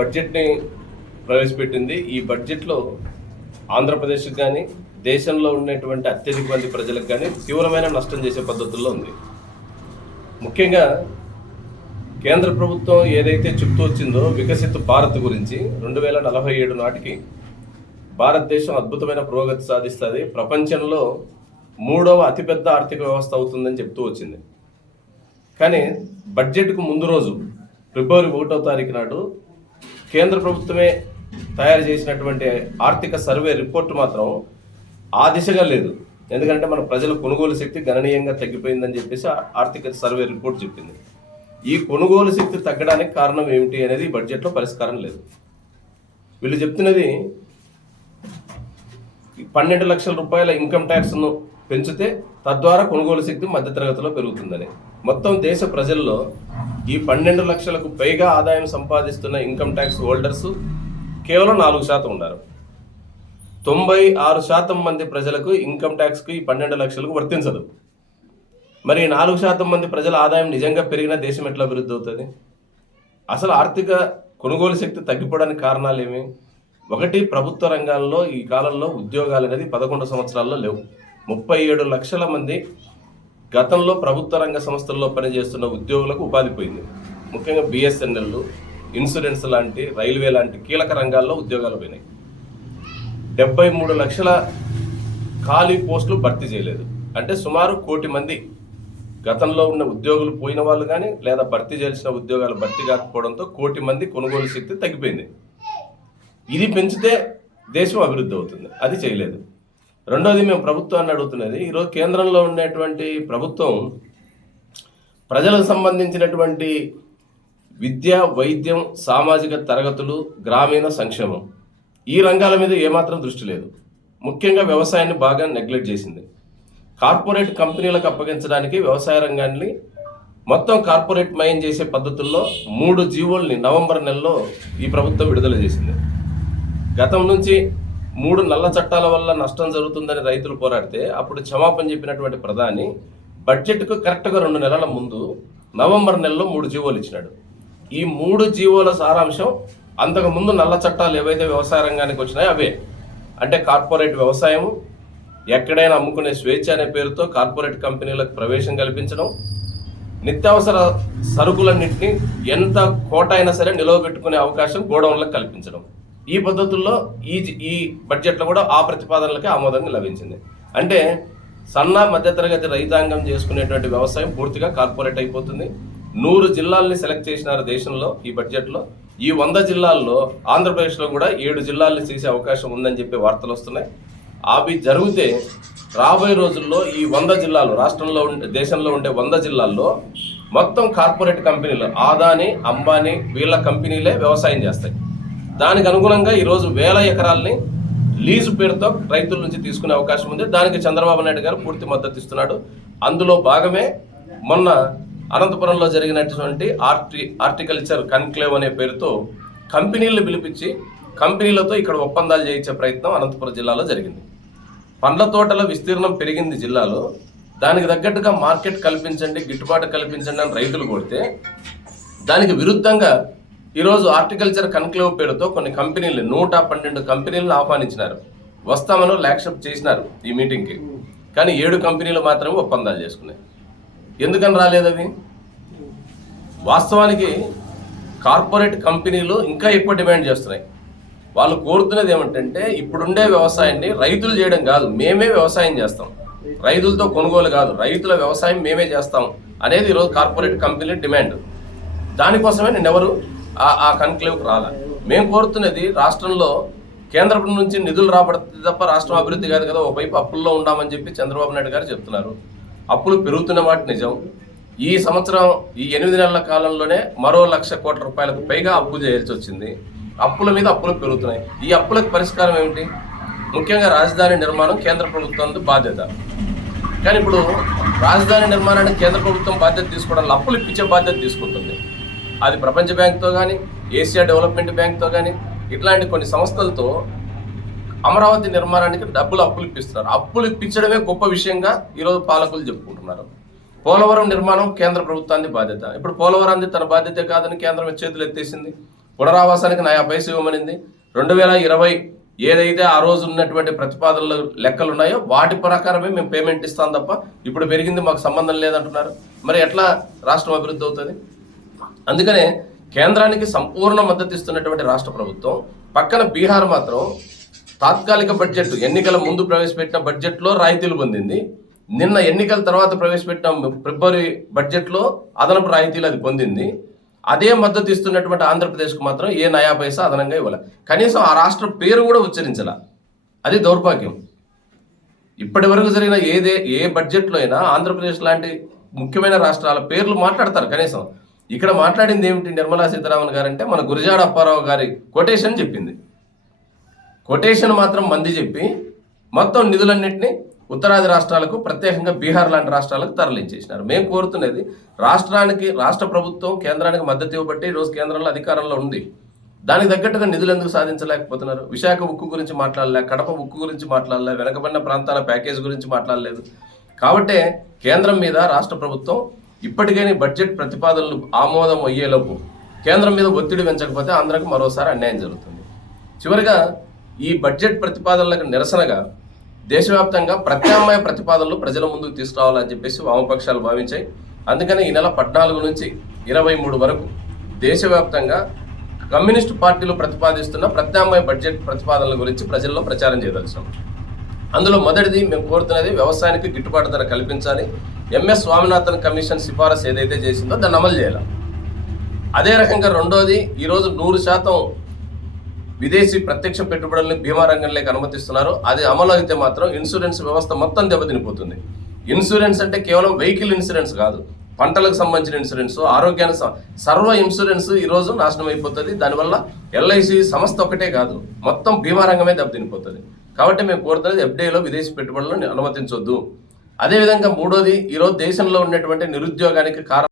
బడ్జెట్ని ప్రవేశపెట్టింది. ఈ బడ్జెట్లో ఆంధ్రప్రదేశ్కి కానీ దేశంలో ఉన్నటువంటి అత్యధిక మంది ప్రజలకు కానీ తీవ్రమైన నష్టం చేసే పద్ధతుల్లో ఉంది. ముఖ్యంగా కేంద్ర ప్రభుత్వం ఏదైతే చెప్తూ వచ్చిందో వికసిత్ భారత్ గురించి 2047 నాటికి భారతదేశం అద్భుతమైన పురోగతి సాధిస్తుంది, ప్రపంచంలో 3వ అతిపెద్ద ఆర్థిక వ్యవస్థ అవుతుందని చెప్తూ వచ్చింది. కానీ బడ్జెట్కు ముందు రోజు ఫిబ్రవరి 1వ తారీఖు నాడు కేంద్ర ప్రభుత్వమే తయారు చేసినటువంటి ఆర్థిక సర్వే రిపోర్ట్ మాత్రం ఆ దిశగా లేదు. ఎందుకంటే మన ప్రజల కొనుగోలు శక్తి గణనీయంగా తగ్గిపోయిందని చెప్పేసి ఆర్థిక సర్వే రిపోర్ట్ చెప్పింది. ఈ కొనుగోలు శక్తి తగ్గడానికి కారణం ఏమిటి అనేది ఈ బడ్జెట్లో పరిష్కారం లేదు. వీళ్ళు చెప్తున్నది 12 లక్షల రూపాయల ఇన్కమ్ ట్యాక్స్ను పెంచితే తద్వారా కొనుగోలు శక్తి మధ్యతరగతిలో పెరుగుతుందని. మొత్తం దేశ ప్రజల్లో ఈ 12 లక్షలకు పైగా ఆదాయం సంపాదిస్తున్న ఇన్కమ్ ట్యాక్స్ హోల్డర్స్ కేవలం 4% ఉన్నారు. 96% మంది ప్రజలకు ఇన్కమ్ ట్యాక్స్కి ఈ 12 లక్షలకు వర్తించదు. మరి 4% మంది ప్రజల ఆదాయం నిజంగా పెరిగిన దేశం ఎట్లా అభివృద్ధి అవుతుంది? అసలు ఆర్థిక కొనుగోలు శక్తి తగ్గిపోవడానికి కారణాలు ఏమి? ఒకటి, ప్రభుత్వ రంగాల్లో ఈ కాలంలో ఉద్యోగాలు అనేది 11 సంవత్సరాల్లో లేవు. 37 లక్షల మంది గతంలో ప్రభుత్వ రంగ సంస్థల్లో పనిచేస్తున్న ఉద్యోగులకు ఉపాధి పోయింది. ముఖ్యంగా బిఎస్ఎన్ఎల్, ఇన్సూరెన్స్ లాంటి, రైల్వే లాంటి కీలక రంగాల్లో ఉద్యోగాలు పోయినాయి. 73 లక్షల ఖాళీ పోస్టులు భర్తీ చేయలేదు. అంటే సుమారు 1 కోటి మంది గతంలో ఉన్న ఉద్యోగులు పోయిన వాళ్ళు కానీ లేదా భర్తీ చేయాల్సిన ఉద్యోగాలు భర్తీ కాకపోవడంతో 1 కోటి మంది కొనుగోలు శక్తి తగ్గిపోయింది. ఇది పెంచితే దేశం అభివృద్ధి అవుతుంది, అది చేయలేదు. రెండోది, మేము ప్రభుత్వాన్ని అడుగుతున్నది, ఈరోజు కేంద్రంలో ఉండేటువంటి ప్రభుత్వం ప్రజలకు సంబంధించినటువంటి విద్య, వైద్యం, సామాజిక తరగతులు, గ్రామీణ సంక్షేమం ఈ రంగాల మీద ఏమాత్రం దృష్టి లేదు. ముఖ్యంగా వ్యవసాయాన్ని బాగా నెగ్లెక్ట్ చేసింది. కార్పొరేట్ కంపెనీలకు అప్పగించడానికి వ్యవసాయ రంగాన్ని మొత్తం కార్పొరేట్ మయం చేసే పద్ధతుల్లో 3 జీవోల్ని నవంబర్ నెలలో ఈ ప్రభుత్వం విడుదల చేసింది. గతం నుంచి 3 నల్ల చట్టాల వల్ల నష్టం జరుగుతుందని రైతులు పోరాడితే అప్పుడు క్షమాపణ చెప్పినటువంటి ప్రధాని బడ్జెట్కు కరెక్ట్గా 2 నెలల ముందు నవంబర్ నెలలో 3 జీవోలు ఇచ్చినాడు. ఈ 3 జీవోల సారాంశం అంతకుముందు నల్ల చట్టాలు ఏవైతే వ్యవసాయ రంగానికి వచ్చినాయో అవే. అంటే కార్పొరేట్ వ్యవసాయము, ఎక్కడైనా అమ్ముకునే స్వేచ్ఛ అనే పేరుతో కార్పొరేట్ కంపెనీలకు ప్రవేశం కల్పించడం, నిత్యావసర సరుకులన్నింటినీ ఎంత కోట అయినా సరే నిలవబెట్టుకునే అవకాశం గోడౌన్లకు కల్పించడం. ఈ పద్ధతుల్లో ఈ బడ్జెట్లో కూడా ఆ ప్రతిపాదనలకి ఆమోదం లభించింది. అంటే సన్న మధ్యతరగతి రైతాంగం చేసుకునేటువంటి వ్యవసాయం పూర్తిగా కార్పొరేట్ అయిపోతుంది. 100 జిల్లాల్ని సెలెక్ట్ చేసినారు దేశంలో ఈ బడ్జెట్లో. ఈ 100 జిల్లాల్లో ఆంధ్రప్రదేశ్లో కూడా 7 జిల్లాల్ని తీసే అవకాశం ఉందని చెప్పి వార్తలు వస్తున్నాయి. అవి జరిగితే రాబోయే రోజుల్లో ఈ 100 జిల్లాలు రాష్ట్రంలో దేశంలో ఉండే 100 జిల్లాల్లో మొత్తం కార్పొరేట్ కంపెనీలు, ఆదాని, అంబానీ వీళ్ళ కంపెనీలే వ్యవసాయం చేస్తాయి. దానికి అనుగుణంగా ఈరోజు 1000 ఎకరాలని లీజు పేరుతో రైతుల నుంచి తీసుకునే అవకాశం ఉంది. దానికి చంద్రబాబు నాయుడు గారు పూర్తి మద్దతు ఇస్తున్నాడు. అందులో భాగమే మొన్న అనంతపురంలో జరిగినటువంటి హార్టికల్చర్ కన్క్లేవ్ అనే పేరుతో కంపెనీలను పిలిపించి కంపెనీలతో ఇక్కడ ఒప్పందాలు చేయించే ప్రయత్నం అనంతపురం జిల్లాలో జరిగింది. పండ్ల తోటల విస్తీర్ణం పెరిగింది జిల్లాలో, దానికి తగ్గట్టుగా మార్కెట్ కల్పించండి, గిట్టుబాటు కల్పించండి అని రైతులు కోరితే దానికి విరుద్ధంగా ఈరోజు హార్టికల్చర్ కన్క్లేవ్ పేరుతో కొన్ని కంపెనీలు 112 కంపెనీలను ఆహ్వానించినారు. వస్తామని యాక్సెప్ట్ చేసినారు ఈ మీటింగ్కి. కానీ 7 కంపెనీలు మాత్రమే ఒప్పందాలు చేసుకున్నాయి. ఎందుకని రాలేదు అవి? వాస్తవానికి కార్పొరేట్ కంపెనీలు ఇంకా ఎక్కువ డిమాండ్ చేస్తున్నాయి. వాళ్ళు కోరుతున్నది ఏమిటంటే ఇప్పుడుండే వ్యవసాయాన్ని రైతులు చేయడం కాదు, మేమే వ్యవసాయం చేస్తాం, రైతులతో కొనుగోలు కాదు, రైతుల వ్యవసాయం మేమే చేస్తాం అనేది ఈరోజు కార్పొరేట్ కంపెనీల డిమాండ్. దానికోసమే నేను ఎవరు ఆ కన్క్లేవ్కి రాలా. మేము కోరుతున్నది రాష్ట్రంలో కేంద్రం నుంచి నిధులు రాబడితే తప్ప రాష్ట్రం అభివృద్ధి కాదు కదా. ఒకవైపు అప్పుల్లో ఉండామని చెప్పి చంద్రబాబు నాయుడు గారు చెప్తున్నారు. అప్పులు పెరుగుతున్న మాట నిజం. ఈ సంవత్సరం ఈ 8 నెలల కాలంలోనే మరో 1,00,000 కోట్ల రూపాయలకు పైగా అప్పు చేయాల్సి వచ్చింది. అప్పుల మీద అప్పులు పెరుగుతున్నాయి. ఈ అప్పులకు పరిష్కారం ఏమిటి? ముఖ్యంగా రాజధాని నిర్మాణం కేంద్ర ప్రభుత్వం బాధ్యత. కానీ ఇప్పుడు రాజధాని నిర్మాణానికి కేంద్ర ప్రభుత్వం బాధ్యత తీసుకోవడానికి అప్పులు ఇప్పించే బాధ్యత తీసుకుంటుంది. అది ప్రపంచ బ్యాంక్తో కానీ, ఏషియా డెవలప్మెంట్ బ్యాంక్తో కానీ ఇట్లాంటి కొన్ని సంస్థలతో అమరావతి నిర్మాణానికి అప్పులు ఇప్పిస్తున్నారు. అప్పులు ఇప్పించడమే గొప్ప విషయంగా ఈరోజు పాలకులు చెప్పుకుంటున్నారు. పోలవరం నిర్మాణం కేంద్ర ప్రభుత్వానికి బాధ్యత. ఇప్పుడు పోలవరాన్ని తన బాధ్యత కాదని కేంద్రం చేతులు ఎత్తేసింది. పునరావాసానికి నయా పైస ఇవ్వమనింది. 2020 ఏదైతే ఆ రోజు ఉన్నటువంటి ప్రతిపాదనలు లెక్కలు ఉన్నాయో వాటి ప్రకారమే మేము పేమెంట్ ఇస్తాం తప్ప ఇప్పుడు పెరిగింది మాకు సంబంధం లేదంటున్నారు. మరి ఎట్లా రాష్ట్రం అభివృద్ధి అవుతుంది? అందుకనే కేంద్రానికి సంపూర్ణ మద్దతు ఇస్తున్నటువంటి రాష్ట్ర ప్రభుత్వం పక్కన బీహార్ మాత్రం తాత్కాలిక బడ్జెట్ ఎన్నికల ముందు ప్రవేశపెట్టిన బడ్జెట్లో రాయితీలు పొందింది. నిన్న ఎన్నికల తర్వాత ప్రవేశపెట్టిన ఫిబ్రవరి బడ్జెట్లో అదనపు రాయితీలు అది పొందింది. అదే మద్దతు ఇస్తున్నటువంటి ఆంధ్రప్రదేశ్కు మాత్రం ఏ నయా పైసా అదనంగా ఇవ్వాలి. కనీసం ఆ రాష్ట్ర పేరు కూడా ఉచ్చరించాల. అది దౌర్భాగ్యం. ఇప్పటి వరకు జరిగిన ఏ బడ్జెట్లో అయినా ఆంధ్రప్రదేశ్ లాంటి ముఖ్యమైన రాష్ట్రాల పేర్లు మాట్లాడతారు. కనీసం ఇక్కడ మాట్లాడింది ఏమిటి నిర్మలా సీతారామన్ గారు అంటే మన గురజాడ అప్పారావు గారి కొటేషన్ చెప్పింది. కొటేషన్ మాత్రం మంది చెప్పి మొత్తం నిధులన్నింటినీ ఉత్తరాది రాష్ట్రాలకు, ప్రత్యేకంగా బీహార్ లాంటి రాష్ట్రాలకు తరలించేసినారు. మేము కోరుతున్నది రాష్ట్ర ప్రభుత్వం కేంద్రానికి మద్దతు ఇవ్వబట్టి ఈరోజు కేంద్రంలో అధికారంలో ఉంది. దానికి తగ్గట్టుగా నిధులు ఎందుకు సాధించలేకపోతున్నారు? విశాఖ ఉక్కు గురించి మాట్లాడలే, కడప ఉక్కు గురించి మాట్లాడలే, వెనకబడిన ప్రాంతాల ప్యాకేజ్ గురించి మాట్లాడలేదు. కాబట్టే కేంద్రం మీద రాష్ట్ర ప్రభుత్వం ఇప్పటికైనా బడ్జెట్ ప్రతిపాదనలు ఆమోదం అయ్యేలోపు కేంద్రం మీద ఒత్తిడి పెంచకపోతే ఆంధ్రాకు మరోసారి అన్యాయం జరుగుతుంది. చివరిగా ఈ బడ్జెట్ ప్రతిపాదనలకు నిరసనగా దేశవ్యాప్తంగా ప్రత్యామ్నాయ ప్రతిపాదనలు ప్రజల ముందుకు తీసుకురావాలని చెప్పేసి వామపక్షాలు భావించాయి. అందుకని ఈ నెల 14 నుంచి 23 వరకు దేశవ్యాప్తంగా కమ్యూనిస్టు పార్టీలు ప్రతిపాదిస్తున్న ప్రత్యామ్నాయ బడ్జెట్ ప్రతిపాదనల గురించి ప్రజల్లో ప్రచారం చేయదలిచాం. అందులో మొదటిది మేము కోరుతున్నది వ్యవసాయానికి గిట్టుబాటు ధర కల్పించాలి. ఎంఎస్ స్వామినాథన్ కమిషన్ సిఫారసు ఏదైతే చేసిందో దాన్ని అమలు చేయాలి. అదే రకంగా రెండోది, ఈరోజు 100% విదేశీ ప్రత్యక్ష పెట్టుబడుల్ని బీమా రంగంలోకి అనుమతిస్తున్నారు. అది అమలు అయితే మాత్రం ఇన్సూరెన్స్ వ్యవస్థ మొత్తం దెబ్బతినిపోతుంది. ఇన్సూరెన్స్ అంటే కేవలం వెహికల్ ఇన్సూరెన్స్ కాదు, పంటలకు సంబంధించిన ఇన్సూరెన్స్, ఆరోగ్యానికి సర్వ ఇన్సూరెన్స్ ఈరోజు నాశనం అయిపోతుంది. దానివల్ల ఎల్ఐసి సంస్థ ఒకటే కాదు, మొత్తం బీమా రంగమే దెబ్బతినిపోతుంది. కాబట్టి మేము కోరుతున్నది ఎఫ్డీఐలో విదేశీ పెట్టుబడులను అనుమతించొద్దు. అదేవిధంగా మూడోది, ఈరోజు దేశంలో ఉన్నటువంటి నిరుద్యోగానికి కారణం